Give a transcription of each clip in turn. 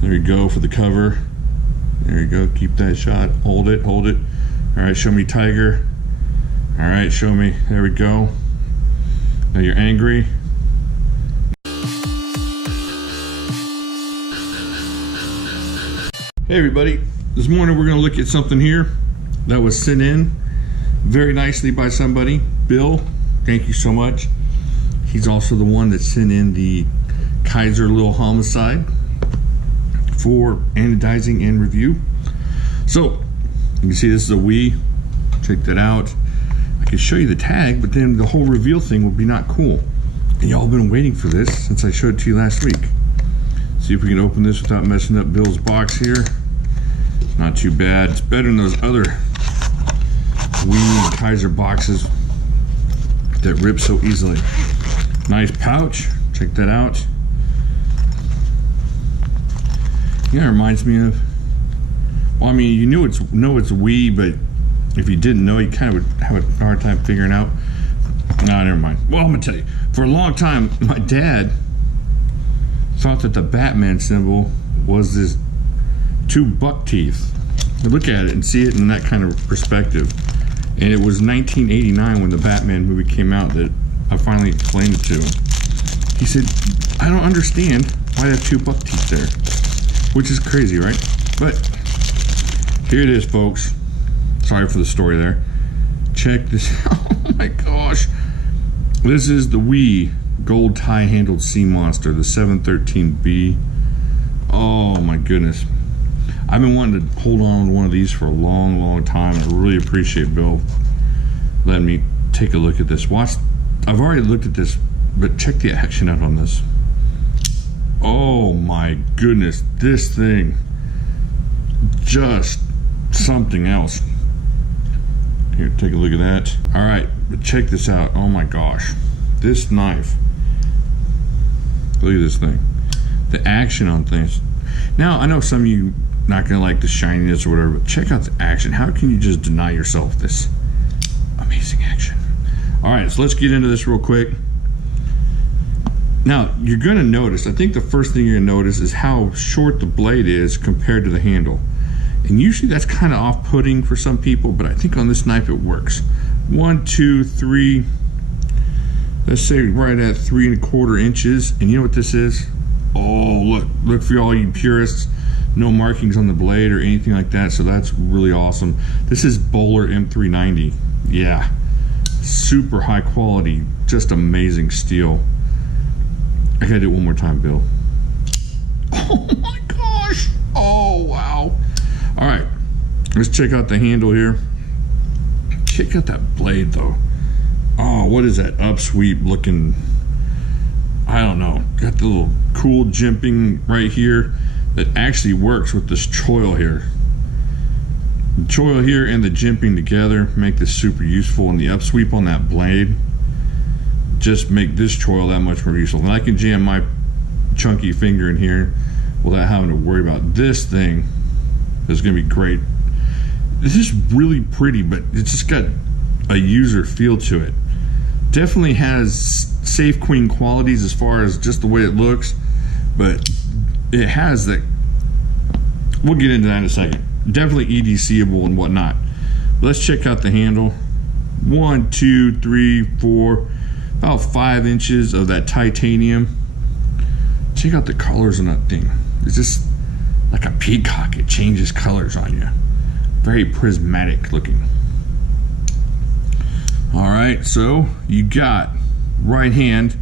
There you go for the cover. There you go, keep that shot. Hold it, hold it. All right, show me tiger. All right, show me. There we go. Now you're angry. Hey everybody, this morning we're gonna look at something here that was sent in very nicely by somebody. Bill, thank you so much. He's also the one that sent in the Kaiser Little Homicide for anodizing and review. So you can see this is a Wii. Check that out. I can show you the tag, but then the whole reveal thing would be not cool. And y'all been waiting for this since I showed it to you last week. See if we can open this without messing up Bill's box here. Not too bad. It's better than those other Wii and Kaiser boxes that rip so easily. Nice pouch. Check that out. Yeah, it reminds me of, well, I mean, you know it's a Wii, but if you didn't know, you kind of would have a hard time figuring out. No, never mind. Well, I'm gonna tell you, for a long time, my dad thought that the Batman symbol was this 2 buck teeth. Look at it and see it in that kind of perspective. And it was 1989 when the Batman movie came out that I finally explained it to him. He said, I don't understand why they have 2 buck teeth there. Which is crazy, right? But here it is, folks. Sorry for the story there. Check this out. Oh my gosh. This is the Wii gold tie-handled sea monster, the 713B. Oh my goodness. I've been wanting to hold on to one of these for a long, long time. I really appreciate Bill letting me take a look at this. Watch. I've already looked at this, but check the action out on this. Oh my goodness, this thing, just something else. Here, take a look at that. All right, but check this out. Oh my gosh, this knife. Look at this thing. The action on things. Now, I know some of you not gonna like the shininess or whatever, but check out the action. How can you just deny yourself this amazing action? All right, so let's get into this real quick. Now, you're gonna notice, I think the first thing you're gonna notice is how short the blade is compared to the handle. And usually that's kind of off-putting for some people, but I think on this knife it works. 1, 2, 3, let's say right at 3 1/4 inches. And you know what this is? Oh, look for all you purists. No markings on the blade or anything like that, so that's really awesome. This is Bowler M390. Yeah, super high quality, just amazing steel. I gotta do it one more time, Bill. Oh my gosh! Oh wow! All right, let's check out the handle here. Check out that blade though. Oh, what is that upsweep looking? I don't know. Got the little cool jimping right here that actually works with this choil here. The choil here and the jimping together make this super useful, and the upsweep on that blade just make this choil that much more useful. And I can jam my chunky finger in here without having to worry about this thing. It's gonna be great. This is really pretty, but it's just got a user feel to it. Definitely has safe queen qualities as far as just the way it looks, but it has that. We'll get into that in a second. Definitely edc'able and whatnot. Let's check out the handle. 1, 2, 3, 4. About 5 inches of that titanium. Check out the colors on that thing. It's just like a peacock. It changes colors on you. Very prismatic looking. All right, so you got right hand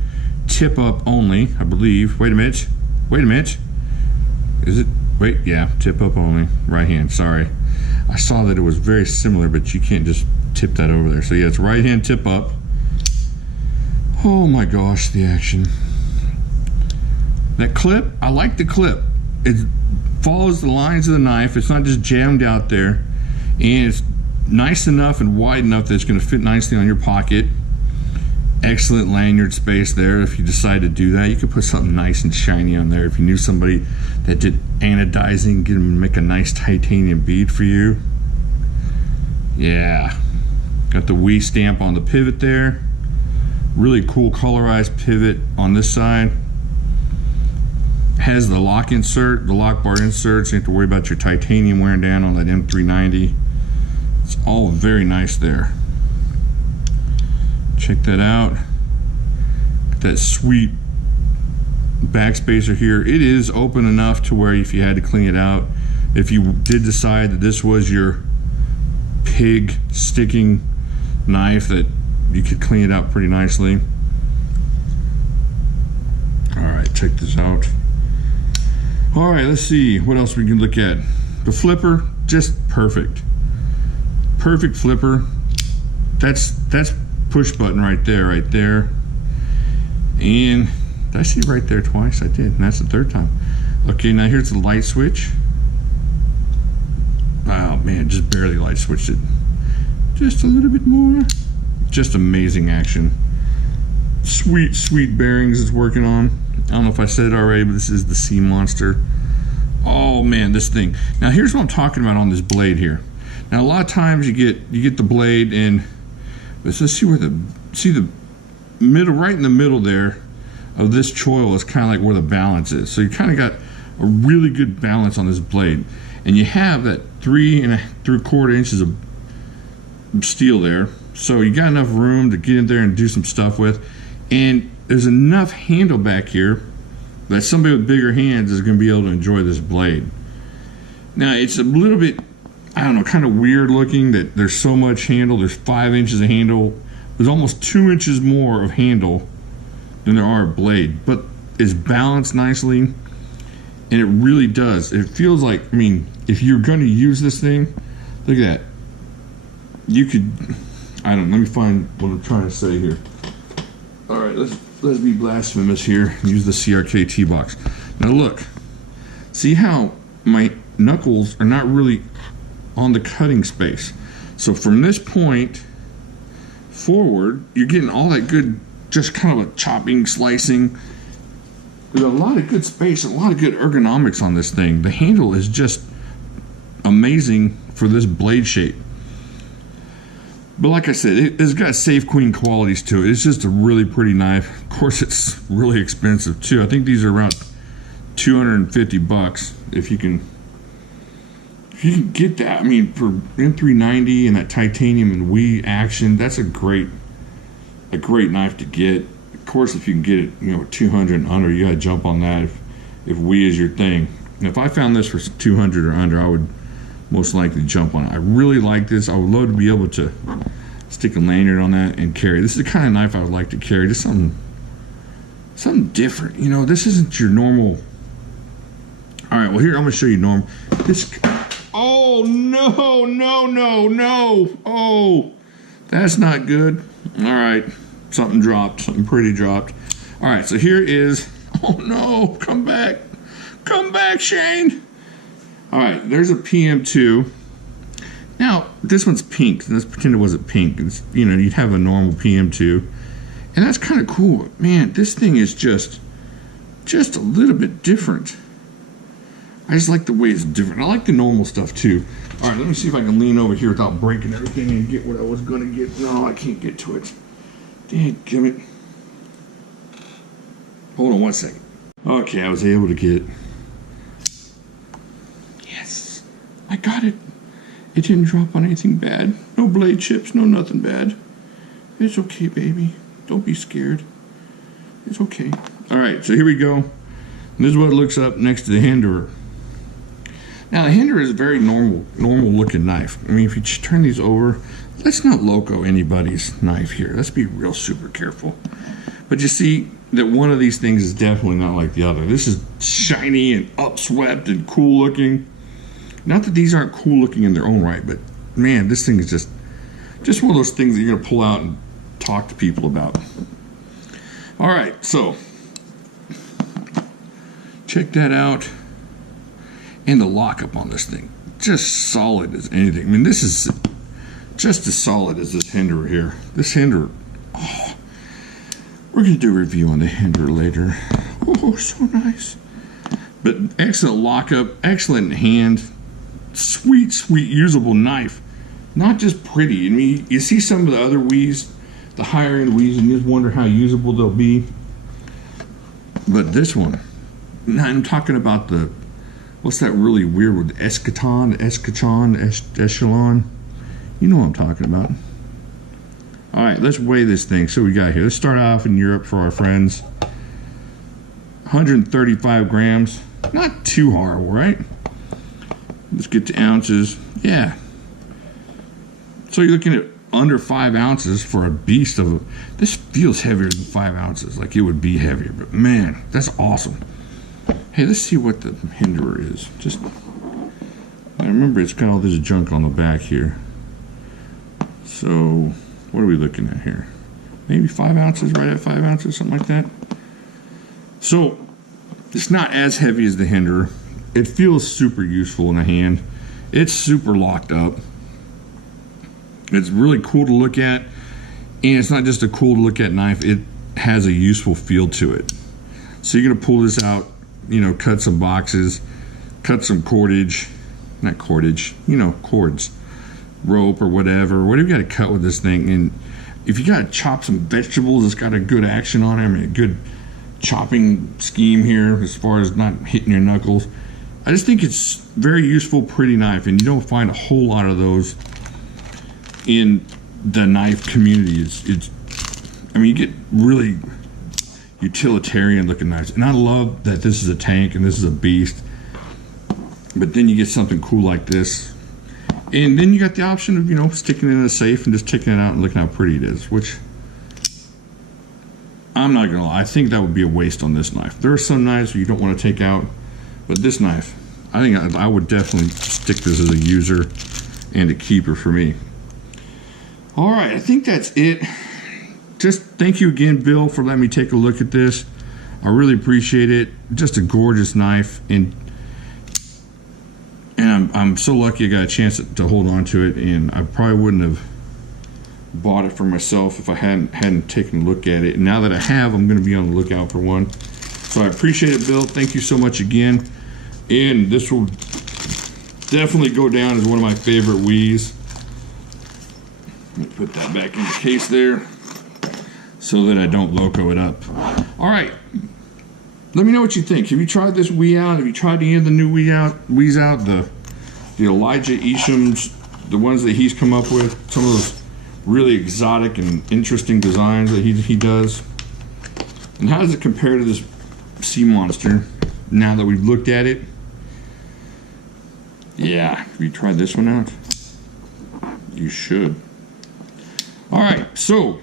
tip up only, I believe. Wait a minute. Wait a minute. Is it? Wait, yeah, tip up only. Right hand, sorry. I saw that it was very similar, but you can't just tip that over there. So yeah, it's right hand tip up. Oh my gosh, the action. That clip, I like the clip. It follows the lines of the knife. It's not just jammed out there. And it's nice enough and wide enough that it's gonna fit nicely on your pocket. Excellent lanyard space there. If you decide to do that, you could put something nice and shiny on there. If you knew somebody that did anodizing, get them to make a nice titanium bead for you. Yeah. Got the Wii stamp on the pivot there. Really cool colorized pivot on this side. Has the lock insert, the lock bar insert, so you don't have to worry about your titanium wearing down on that M390. It's all very nice there. Check that out. Got that sweet backspacer here. It is open enough to where if you had to clean it out, if you did decide that this was your pig sticking knife, that you could clean it out pretty nicely. Alright, check this out. Alright, let's see what else we can look at. The flipper, just perfect. Perfect flipper. That's push button right there. And did I see it right there twice? I did, and that's the third time. Okay, now here's the light switch. Oh man, just barely light switched it. Just a little bit more. Just amazing action. Sweet, sweet bearings it's working on. I don't know if I said it already, but this is the WEMONSTER. Oh man, this thing. Now here's what I'm talking about on this blade here. Now a lot of times you get the blade, and let's see where the middle, right in the middle there of this choil is kind of like where the balance is. So you kind of got a really good balance on this blade, and you have that 3 3/4 inches of steel there. So you got enough room to get in there and do some stuff with, and there's enough handle back here that somebody with bigger hands is going to be able to enjoy this blade. Now it's a little bit, I don't know, kind of weird looking that there's so much handle. There's 5 inches of handle. There's almost 2 inches more of handle than there are of blade, but it's balanced nicely, and it really does. It feels like, I mean, if you're going to use this thing, look at that. You could, I don't know, let me find what I'm trying to say here. All right, let's be blasphemous here. Use the CRK T-box. Now look, see how my knuckles are not really on the cutting space. So from this point forward, you're getting all that good, just kind of a chopping, slicing. There's a lot of good space, a lot of good ergonomics on this thing. The handle is just amazing for this blade shape. But like I said, it's got safe, clean qualities to it. It's just a really pretty knife. Of course, it's really expensive too. I think these are around 250 bucks if you can get that. I mean, for M390 and that titanium and WE action, that's a great knife to get. Of course, if you can get it, you know, 200 and under, you gotta jump on that if WE is your thing. And if I found this for 200 or under, I would most likely jump on it. I really like this. I would love to be able to stick a lanyard on that and carry. This is the kind of knife I would like to carry. Just something different. You know, this isn't your normal. All right, well here I'm gonna show you normal. This. Oh no! Oh, that's not good. All right, something dropped. Something pretty dropped. All right, so here is. Oh no! Come back, Shane. All right, there's a PM2. Now, this one's pink. Let's pretend it wasn't pink. It's, you know, you'd have a normal PM2. And that's kind of cool. Man, this thing is just a little bit different. I just like the way it's different. I like the normal stuff, too. All right, let me see if I can lean over here without breaking everything and get what I was going to get. No, I can't get to it. Dadgummit. Hold on one second. Okay, I was able to get it. I got it. It didn't drop on anything bad. No blade chips, no nothing bad. It's okay, baby. Don't be scared. It's okay. All right, so here we go. This is what it looks up next to the Hinderer. Now, the Hinderer is a very normal looking knife. I mean, if you turn these over, let's not loco anybody's knife here. Let's be real super careful. But you see that one of these things is definitely not like the other. This is shiny and upswept and cool looking. Not that these aren't cool looking in their own right, but man, this thing is just one of those things that you're gonna pull out and talk to people about. All right, so check that out. And the lockup on this thing, just solid as anything. I mean, this is just as solid as this Hinderer here. This Hinderer, oh, we're gonna do a review on the Hinderer later. Oh, so nice. But excellent lockup, excellent hand. Sweet, usable knife. Not just pretty. I mean, you see some of the other WEs, the higher end WEs, and you just wonder how usable they'll be. But this one, I'm talking about the, what's that really weird word? Eschaton. You know what I'm talking about. All right, let's weigh this thing. So we got here. Let's start off in Europe for our friends. 135 grams. Not too horrible, right? Let's get to ounces. Yeah. So you're looking at under 5 ounces for a beast of a, this feels heavier than 5 ounces, like it would be heavier, but man, that's awesome. Hey, let's see what the hinderer is. Just, I remember it's got all this junk on the back here. So what are we looking at here? Maybe 5 ounces, right at 5 ounces, something like that. So it's not as heavy as the hinderer. It feels super useful in the hand. It's super locked up. It's really cool to look at, and it's not just a cool to look at knife, it has a useful feel to it. So you're gonna pull this out, you know, cut some boxes, cut some cordage, not cordage, you know, cords, rope or whatever you gotta cut with this thing. And if you gotta chop some vegetables, it's got a good action on it. I mean, a good chopping scheme here as far as not hitting your knuckles. I just think it's very useful, pretty knife, and you don't find a whole lot of those in the knife community. It's I mean, you get really utilitarian looking knives, and I love that this is a tank and this is a beast, but then you get something cool like this, and then you got the option of, you know, sticking it in a safe and just taking it out and looking how pretty it is, which I'm not gonna lie, I think that would be a waste on this knife. There are some knives you don't want to take out, but this knife, I think I would definitely stick this as a user and a keeper for me. All right, I think that's it. Just thank you again, Bill, for letting me take a look at this. I really appreciate it. Just a gorgeous knife, and I'm so lucky I got a chance to hold on to it, and I probably wouldn't have bought it for myself if I hadn't taken a look at it. And now that I have, I'm going to be on the lookout for one. So I appreciate it, Bill. Thank you so much again. And this will definitely go down as one of my favorite WEs. Let me put that back in the case there so that I don't loco it up. All right, let me know what you think. Have you tried this WE out? Have you tried any of the new WEs out? The Elijah Isham's, the ones that he's come up with, some of those really exotic and interesting designs that he does. And how does it compare to this WEMONSTER now that we've looked at it? Yeah, have you tried this one out? You should. All right, so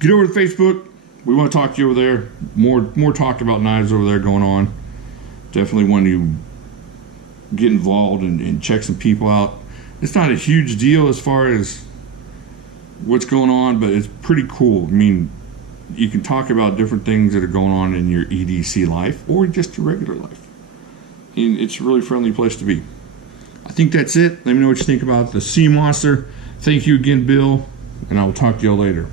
get over to Facebook. We want to talk to you over there. More talk about knives over there going on. Definitely want to get involved and check some people out. It's not a huge deal as far as what's going on, but it's pretty cool. I mean, you can talk about different things that are going on in your EDC life or just your regular life. And it's a really friendly place to be. I think that's it. Let me know what you think about the WEMONSTER. Thank you again, Bill, and I will talk to y'all later.